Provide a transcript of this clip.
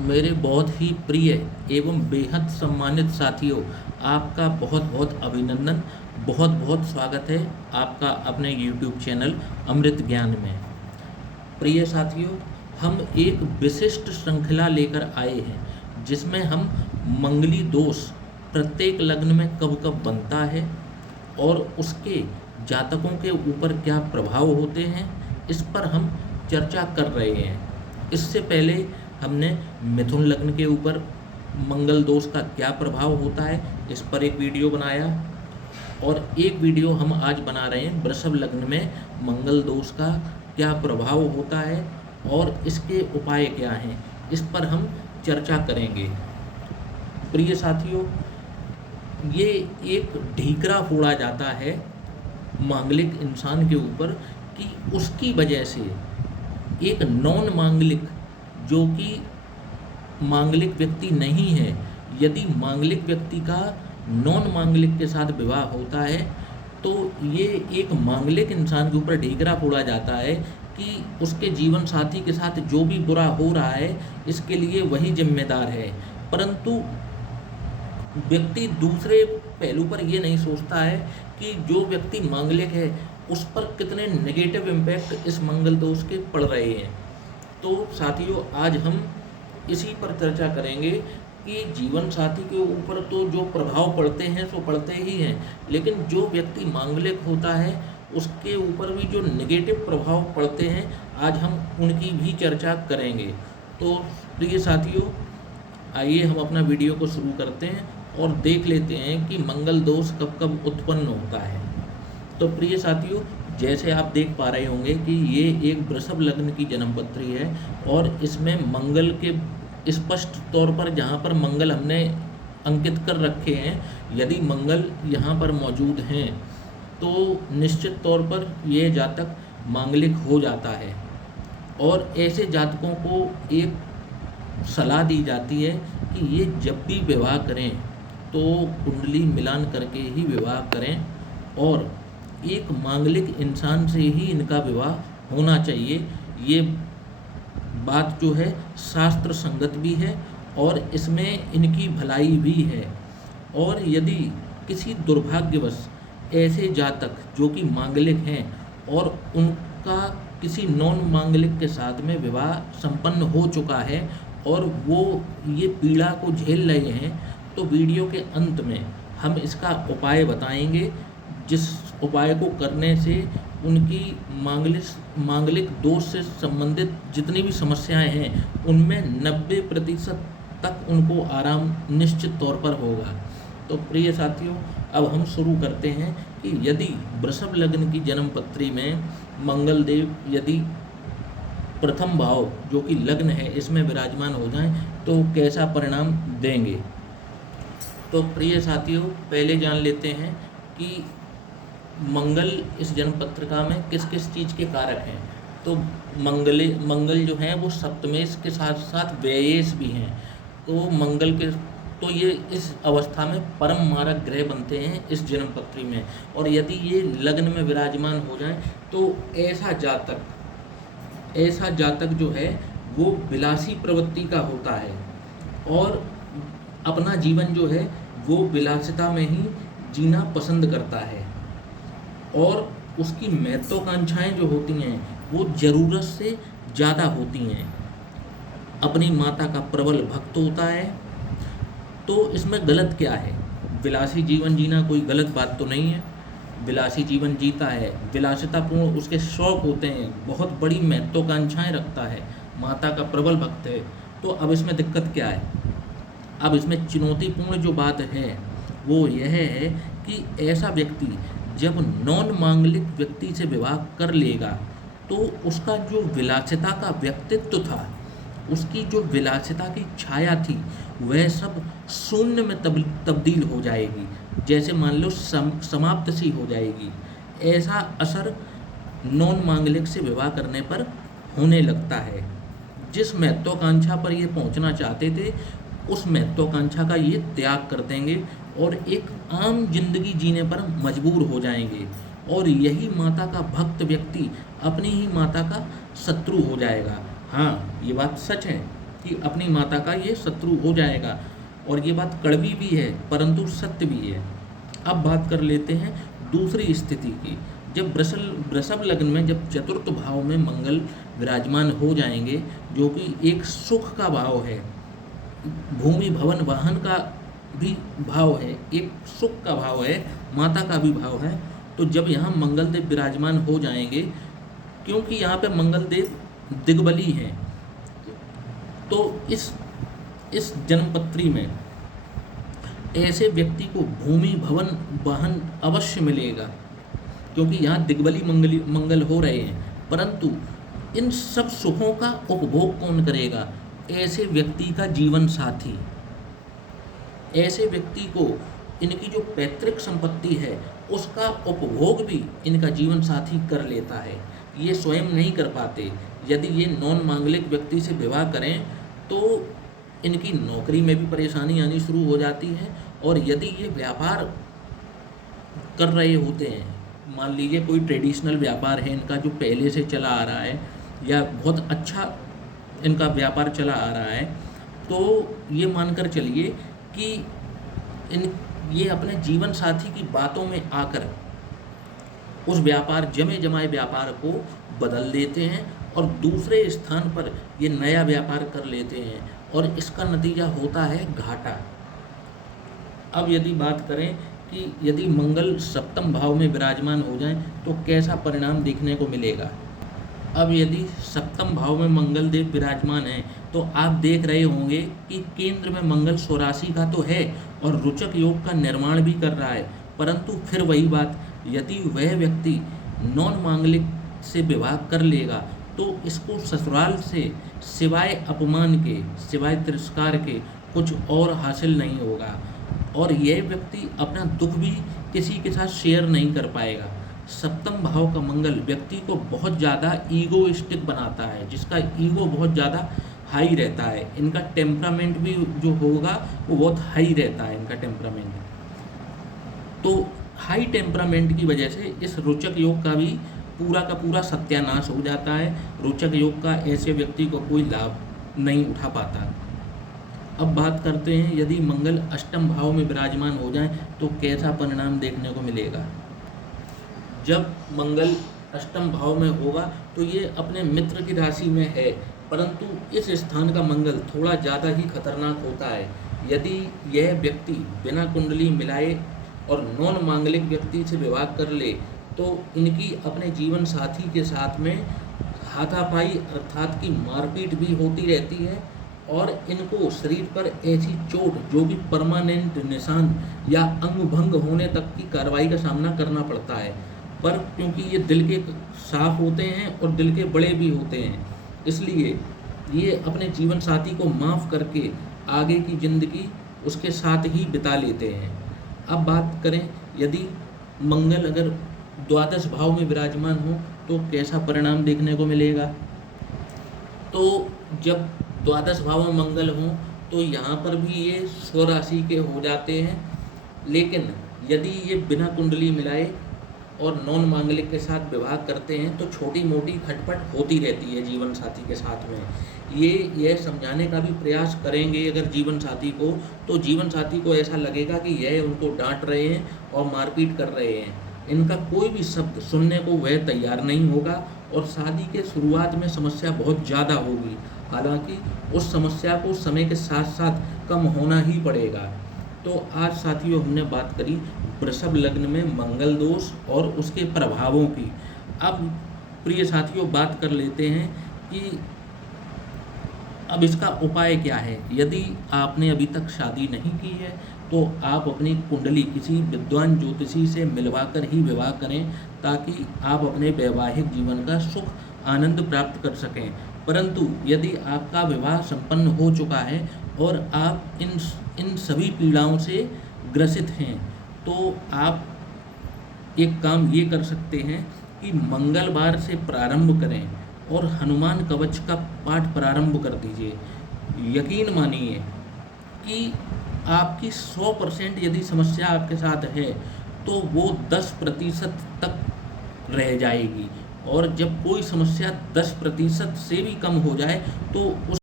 मेरे बहुत ही प्रिय एवं बेहद सम्मानित साथियों, आपका बहुत बहुत अभिनंदन, बहुत बहुत स्वागत है आपका अपने YouTube चैनल अमृत ज्ञान में। प्रिय साथियों, हम एक विशिष्ट श्रृंखला लेकर आए हैं जिसमें हम मंगली दोष प्रत्येक लग्न में कब कब बनता है और उसके जातकों के ऊपर क्या प्रभाव होते हैं, इस पर हम चर्चा कर रहे हैं। इससे पहले हमने मिथुन लग्न के ऊपर मंगल दोष का क्या प्रभाव होता है, इस पर एक वीडियो बनाया और एक वीडियो हम आज बना रहे हैं वृषभ लग्न में मंगल दोष का क्या प्रभाव होता है और इसके उपाय क्या हैं, इस पर हम चर्चा करेंगे। प्रिय साथियों, ये एक ढीकरा फोड़ा जाता है मांगलिक इंसान के ऊपर कि उसकी वजह से एक नॉन मांगलिक, जो कि मांगलिक व्यक्ति नहीं है, यदि मांगलिक व्यक्ति का नॉन मांगलिक के साथ विवाह होता है तो ये एक मांगलिक इंसान के ऊपर ढीकरा फोड़ा जाता है कि उसके जीवन साथी के साथ जो भी बुरा हो रहा है इसके लिए वही जिम्मेदार है। परंतु व्यक्ति दूसरे पहलू पर ये नहीं सोचता है कि जो व्यक्ति मांगलिक है उस पर कितने नेगेटिव इम्पैक्ट इस मंगल दोष के पड़ रहे हैं। तो साथियों, आज हम इसी पर चर्चा करेंगे कि जीवन साथी के ऊपर तो जो प्रभाव पड़ते हैं सो पड़ते ही हैं, लेकिन जो व्यक्ति मांगलिक होता है उसके ऊपर भी जो नेगेटिव प्रभाव पड़ते हैं, आज हम उनकी भी चर्चा करेंगे। तो प्रिय साथियों, आइए हम अपना वीडियो को शुरू करते हैं और देख लेते हैं कि मंगल दोष कब कब उत्पन्न होता है। तो प्रिय साथियों, जैसे आप देख पा रहे होंगे कि ये एक वृषभ लग्न की जन्मपत्री है और इसमें मंगल के स्पष्ट तौर पर जहाँ पर मंगल हमने अंकित कर रखे हैं, यदि मंगल यहाँ पर मौजूद हैं तो निश्चित तौर पर यह जातक मांगलिक हो जाता है। और ऐसे जातकों को एक सलाह दी जाती है कि ये जब भी विवाह करें तो कुंडली मिलान करके ही विवाह करें और एक मांगलिक इंसान से ही इनका विवाह होना चाहिए। ये बात जो है शास्त्र संगत भी है और इसमें इनकी भलाई भी है। और यदि किसी दुर्भाग्यवश ऐसे जातक जो कि मांगलिक हैं और उनका किसी नॉन मांगलिक के साथ में विवाह संपन्न हो चुका है और वो ये पीड़ा को झेल रहे हैं, तो वीडियो के अंत में हम इसका उपाय बताएंगे, जिस उपाय को करने से उनकी मांगलिक दोष से संबंधित जितनी भी समस्याएं हैं उनमें 90% तक उनको आराम निश्चित तौर पर होगा। तो प्रिय साथियों, अब हम शुरू करते हैं कि यदि वृषभ लग्न की जन्मपत्री में मंगल देव यदि प्रथम भाव जो कि लग्न है इसमें विराजमान हो जाएं तो कैसा परिणाम देंगे। तो प्रिय साथियों, पहले जान लेते हैं कि मंगल इस जन्म पत्रिका में किस किस चीज़ के कारक हैं। तो मंगल जो है वो सप्तमेश के साथ साथ व्ययेश भी हैं। तो ये इस अवस्था में परम मारक ग्रह बनते हैं इस जन्म पत्री में। और यदि ये लग्न में विराजमान हो जाए तो ऐसा जातक जो है वो विलासी प्रवृत्ति का होता है और अपना जीवन जो है वो विलासिता में ही जीना पसंद करता है और उसकी महत्वाकांक्षाएं जो होती हैं वो ज़रूरत से ज़्यादा होती हैं। अपनी माता का प्रबल भक्त होता है। तो इसमें गलत क्या है? विलासी जीवन जीना कोई गलत बात तो नहीं है। विलासी जीवन जीता है, विलासितापूर्ण उसके शौक होते हैं, बहुत बड़ी महत्वाकांक्षाएं रखता है, माता का प्रबल भक्त है। तो अब इसमें दिक्कत क्या है? अब इसमें चुनौतीपूर्ण जो बात है वो यह है कि ऐसा व्यक्ति जब नॉन मांगलिक व्यक्ति से विवाह कर लेगा तो उसका जो विलासिता का व्यक्तित्व था, उसकी जो विलासिता की छाया थी, वह सब शून्य में तब्दील हो जाएगी, जैसे मान लो समाप्त सी हो जाएगी। ऐसा असर नॉन मांगलिक से विवाह करने पर होने लगता है। जिस महत्वाकांक्षा पर ये पहुंचना चाहते थे उस महत्वाकांक्षा का ये त्याग कर देंगे और एक आम जिंदगी जीने पर मजबूर हो जाएंगे और यही माता का भक्त व्यक्ति अपनी ही माता का शत्रु हो जाएगा। हाँ, ये बात सच है कि अपनी माता का ये शत्रु हो जाएगा। और ये बात कड़वी भी है परंतु सत्य भी है। अब बात कर लेते हैं दूसरी स्थिति की। जब वृषभ लग्न में जब चतुर्थ भाव में मंगल विराजमान हो जाएंगे, जो कि एक सुख का भाव है, भूमि भवन वाहन का भी भाव है, एक सुख का भाव है, माता का भी भाव है। तो जब यहाँ मंगल देव विराजमान हो जाएंगे, क्योंकि यहाँ पे मंगल देव दिग्बली हैं, तो इस जन्मपत्री में ऐसे व्यक्ति को भूमि भवन वाहन अवश्य मिलेगा, क्योंकि यहाँ दिग्बली मंगल हो रहे हैं। परंतु इन सब सुखों का उपभोग कौन करेगा? ऐसे व्यक्ति का जीवन साथी। ऐसे व्यक्ति को इनकी जो पैतृक संपत्ति है उसका उपभोग भी इनका जीवन साथी कर लेता है। ये स्वयं नहीं कर पाते। यदि ये नॉन मांगलिक व्यक्ति से विवाह करें तो इनकी नौकरी में भी परेशानी आनी शुरू हो जाती है। और यदि ये व्यापार कर रहे होते हैं, मान लीजिए कोई ट्रेडिशनल व्यापार है इनका जो पहले से चला आ रहा है, या बहुत अच्छा इनका व्यापार चला आ रहा है, तो ये मानकर चलिए कि ये अपने जीवन साथी की बातों में आकर उस व्यापार जमे जमाए व्यापार को बदल देते हैं और दूसरे स्थान पर ये नया व्यापार कर लेते हैं, और इसका नतीजा होता है घाटा। अब यदि बात करें कि यदि मंगल सप्तम भाव में विराजमान हो जाए तो कैसा परिणाम देखने को मिलेगा। अब यदि सप्तम भाव में मंगल देव विराजमान है तो आप देख रहे होंगे कि केंद्र में मंगल स्वराशि का तो है और रुचक योग का निर्माण भी कर रहा है, परंतु फिर वही बात, यदि वह व्यक्ति नॉन मांगलिक से विवाह कर लेगा तो इसको ससुराल से सिवाय अपमान के, सिवाय तिरस्कार के कुछ और हासिल नहीं होगा, और यह व्यक्ति अपना दुख भी किसी के साथ शेयर नहीं कर पाएगा। सप्तम भाव का मंगल व्यक्ति को बहुत ज़्यादा ईगोइस्टिक बनाता है, जिसका ईगो बहुत ज़्यादा हाई रहता है। इनका टेम्परामेंट भी जो होगा वो बहुत हाई रहता है इनका टेम्परामेंट। तो हाई टेम्परामेंट की वजह से इस रोचक योग का भी पूरा का पूरा सत्यानाश हो जाता है। रोचक योग का ऐसे व्यक्ति को कोई लाभ नहीं उठा पाता। अब बात करते हैं यदि मंगल अष्टम भाव में विराजमान हो जाए तो कैसा परिणाम देखने को मिलेगा। जब मंगल अष्टम भाव में होगा तो ये अपने मित्र की राशि में है, परंतु इस स्थान का मंगल थोड़ा ज़्यादा ही खतरनाक होता है। यदि यह व्यक्ति बिना कुंडली मिलाए और नॉन मांगलिक व्यक्ति से विवाह कर ले तो इनकी अपने जीवन साथी के साथ में हाथापाई अर्थात की मारपीट भी होती रहती है, और इनको शरीर पर ऐसी चोट जो कि परमानेंट निशान या अंग भंग होने तक की कार्रवाई का सामना करना पड़ता है। पर क्योंकि ये दिल के साफ होते हैं और दिल के बड़े भी होते हैं, इसलिए ये अपने जीवन साथी को माफ़ करके आगे की ज़िंदगी उसके साथ ही बिता लेते हैं। अब बात करें यदि मंगल अगर द्वादश भाव में विराजमान हो तो कैसा परिणाम देखने को मिलेगा। तो जब द्वादश भाव में मंगल हो तो यहाँ पर भी ये स्वराशि के हो जाते हैं, लेकिन यदि ये बिना कुंडली मिलाए और नॉन मांगलिक के साथ विवाह करते हैं तो छोटी मोटी खटपट होती रहती है जीवन साथी के साथ में। यह समझाने का भी प्रयास करेंगे अगर जीवन साथी को, तो जीवन साथी को ऐसा लगेगा कि यह उनको डांट रहे हैं और मारपीट कर रहे हैं। इनका कोई भी शब्द सुनने को वह तैयार नहीं होगा और शादी के शुरुआत में समस्या बहुत ज़्यादा होगी। हालांकि उस समस्या को समय के साथ साथ कम होना ही पड़ेगा। तो आज साथियों हमने बात करी वृषभ लग्न में मंगल दोष और उसके प्रभावों की। अब प्रिय साथियों बात कर लेते हैं कि अब इसका उपाय क्या है। यदि आपने अभी तक शादी नहीं की है तो आप अपनी कुंडली किसी विद्वान ज्योतिषी से मिलवाकर ही विवाह करें, ताकि आप अपने वैवाहिक जीवन का सुख आनंद प्राप्त कर सकें। परंतु यदि आपका विवाह संपन्न हो चुका है और आप इन सभी पीड़ाओं से ग्रसित हैं तो आप एक काम ये कर सकते हैं कि मंगलवार से प्रारंभ करें और हनुमान कवच का पाठ प्रारंभ कर दीजिए। यकीन मानिए कि आपकी 100% यदि समस्या आपके साथ है तो वो 10% तक रह जाएगी, और जब कोई समस्या 10% से भी कम हो जाए तो उस